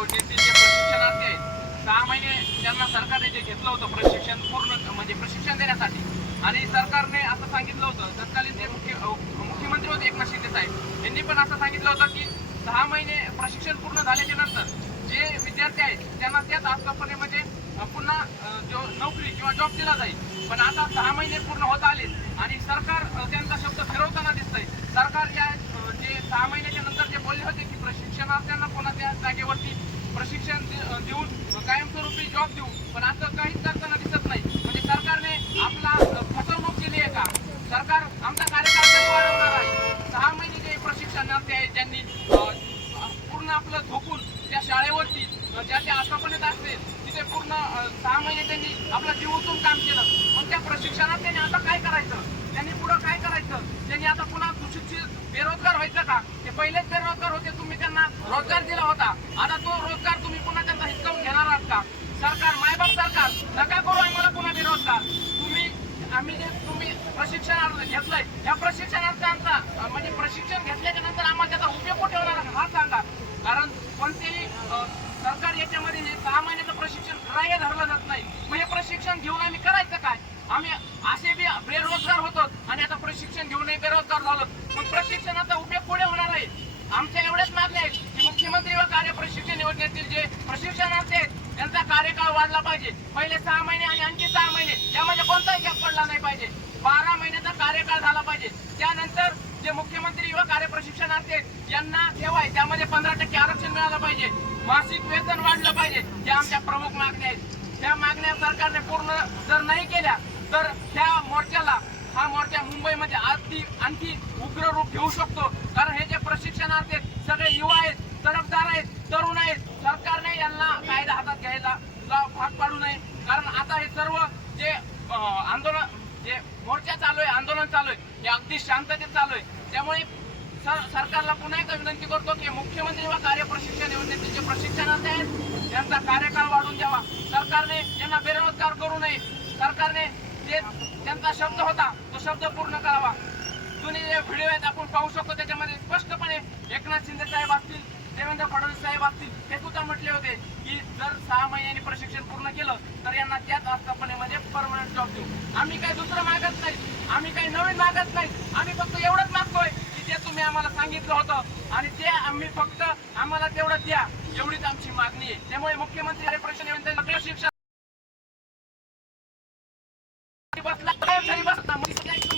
योजनेचे जे प्रशिक्षणार्थी आहेत सहा महिने त्यांना सरकारने जे घेतलं होतं प्रशिक्षण पूर्ण म्हणजे प्रशिक्षण देण्यासाठी. आणि सरकारने असं सांगितलं होतं तत्कालीन जे मुख्य मुख्यमंत्री होते एकनाथ शिंदे साहेब यांनी पण असं सांगितलं होतं की सहा महिने प्रशिक्षण पूर्ण झाल्याच्यानंतर जे विद्यार्थी आहेत त्यांना त्याच आस्थापने म्हणजे पुन्हा जो नोकरी किंवा जॉब दिला जाईल. पण आता सहा महिने पूर्ण होत आले आणि सरकार त्यांचा शब्द फिरवताना दिसतंय. सरकार या जे सहा महिन्याच्या नंतर जे बोलले होते की प्रशिक्षणार्थ्यांना पुन्हा त्या जागेवरती प्रशिक्षण देऊन कायमस्वरूपी जॉब देऊ पण असं काहीच करताना दिसत नाही. म्हणजे सरकारने आपला फसवणूक केली आहे का? सरकार आमचा कार्यकाळ वाढवणार आहे. सहा महिने जे प्रशिक्षणार्थी आहेत ज्यांनी पूर्ण आपलं झोपून त्या शाळेवरती ज्या त्या आस्थापनेत असते तिथे पूर्ण सहा महिने त्यांनी आपला जीव ओतून काम केलं. मग त्या प्रशिक्षणात त्यांनी आता काय करायचं? त्यांनी पुढं काय करायचं? त्यांनी आता पुन्हा दुषित बेरोजगार व्हायचं का? ते पहिलेच बेरोजगार होते तुम्ही त्यांना रोजगार दिला होता. आता तो रोजगार तुम्ही पुन्हा त्यांचा हिसकावून घेणार आहात का सरकार मायबाप सरकार नका करू आम्हाला पुन्हा बेरोजगार तुम्ही आम्ही जे तुम्ही प्रशिक्षण घेतलंय या प्रशिक्षणार्थांचा अ, म्हणजे प्रशिक्षण घेतल्याच्या नंतर आम्हाला त्याचा उपयोग कुठे होणार आहे हा सांगा कारण कोणतेही सरकार याच्यामध्ये सहा महिन्याचं प्रशिक्षण ग्राह्य धरलं जात नाही. मग हे प्रशिक्षण घेऊन आम्ही करायचं काय? आम्ही असे बी बेरोजगार होतो आणि आता प्रशिक्षण घेऊनही बेरोजगार झालो. मग प्रशिक्षणाचा उपयोग पुढे होणार आहे. आमच्या एवढ्याच मागण्या आहेत की मुख्यमंत्री व कार्य प्रशिक्षण योजनेतील जे प्रशिक्षणार्थी आहेत त्यांचा कार्यकाळ वाढला पाहिजे. पहिले सहा महिने आणि आणखी सहा महिने यामध्ये कोणताही गॅप पडला नाही पाहिजे बारा महिन्याचा कार्यकाळ झाला पाहिजे त्यानंतर जे मुख्यमंत्री व कार्य प्रशिक्षणार्थी आहेत यांना सेवा आहे त्यामध्ये पंधरा टक्के आरक्षण मिळालं पाहिजे. मासिक वेतन वाढलं पाहिजे या आमच्या प्रमुख मागण्या आहेत. त्या मागण्या सरकारने पूर्ण जर नाही केल्या तर ह्या मोर्चाला हा मोर्चा मुंबईमध्ये आणखी आणखी उग्र रूप घेऊ शकतो. कारण हे जे प्रशिक्षणार्थी आहेत सगळे युवा आहेत तडफदार आहेत तरुण आहेत सरकारने यांना कायदा हातात घ्यायला भाग पाडू नये. कारण आता हे सर्व जे आंदोलन जे मोर्चा चालू आहे आंदोलन चालू आहे हे अगदी शांततेत चालू आहे. त्यामुळे सरकारला पुन्हा एकदा विनंती करतो की मुख्यमंत्री व कार्यप्रशिक्षण येऊन योजनेचे जे प्रशिक्षणार्थी आहेत त्यांचा कार्यकाळ वाढवून द्यावा. सरकारने यांना बेरोजगार करू नये सरकारने जे त्यांचा शब्द होता तो शब्द पूर्ण करावा. जुने जे व्हिडिओ आहेत आपण पाहू शकतो त्याच्यामध्ये स्पष्टपणे एकनाथ शिंदे साहेब असतील देवेंद्र फडणवीस साहेब असतील हे सुद्धा म्हटले होते की जर सहा महिन्यांनी प्रशिक्षण पूर्ण केलं तर यांना त्याच आस्थापनेमध्ये परमनंट जॉब देऊ. आम्ही काही दुसरं मागत नाही आम्ही काही नवीन मागत नाही आम्ही फक्त एवढंच आम्हाला सांगितलं होतं. आणि ते आम्ही फक्त आम्हाला तेवढं द्या. एवढीच आमची मागणी आहे. त्यामुळे मुख्यमंत्री हे प्रश्न येऊन शिक्षण बसला